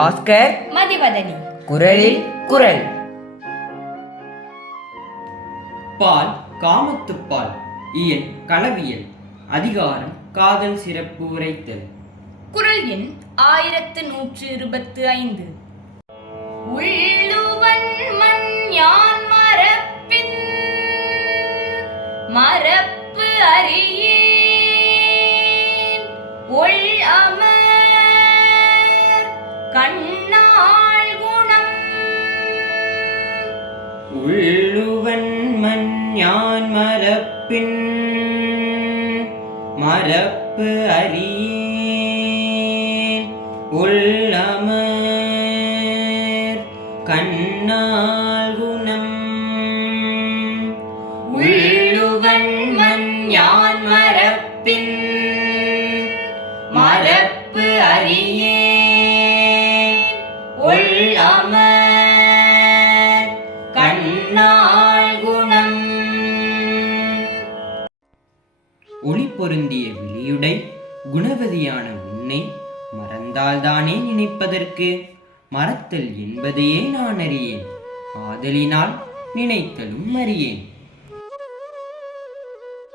பாஸ்கர் மதிவதனி. குரலில் குரல். பால் காமத்துப்பால் இயல் களவியல் அதிகாரம் காதல் சிறப்பு உரைத்தல். குரல் எண் ஆயிரத்து நூற்று இருபத்து ஐந்து. உள்ளுவன் மண் யான் மரப்பின் மரப்பு அறியேன் ஒள் அமர் உள்ளுவன் மண் யான் மரப்பின் மரப்பு அறியேன். உள்ளமர் கண்ணால் குணம். உள்ளுவன் மண் யான் மரப்பின் மரப்பு அறிய குணம். ஒளி பொருந்திய விழியுடை குணவதியான உன்னை மறந்தால்தானே நினைப்பதற்கு? மறத்தல் என்பதையே நான் அறியேன். ஆதலினால் நினைத்தலும் அறியேன்.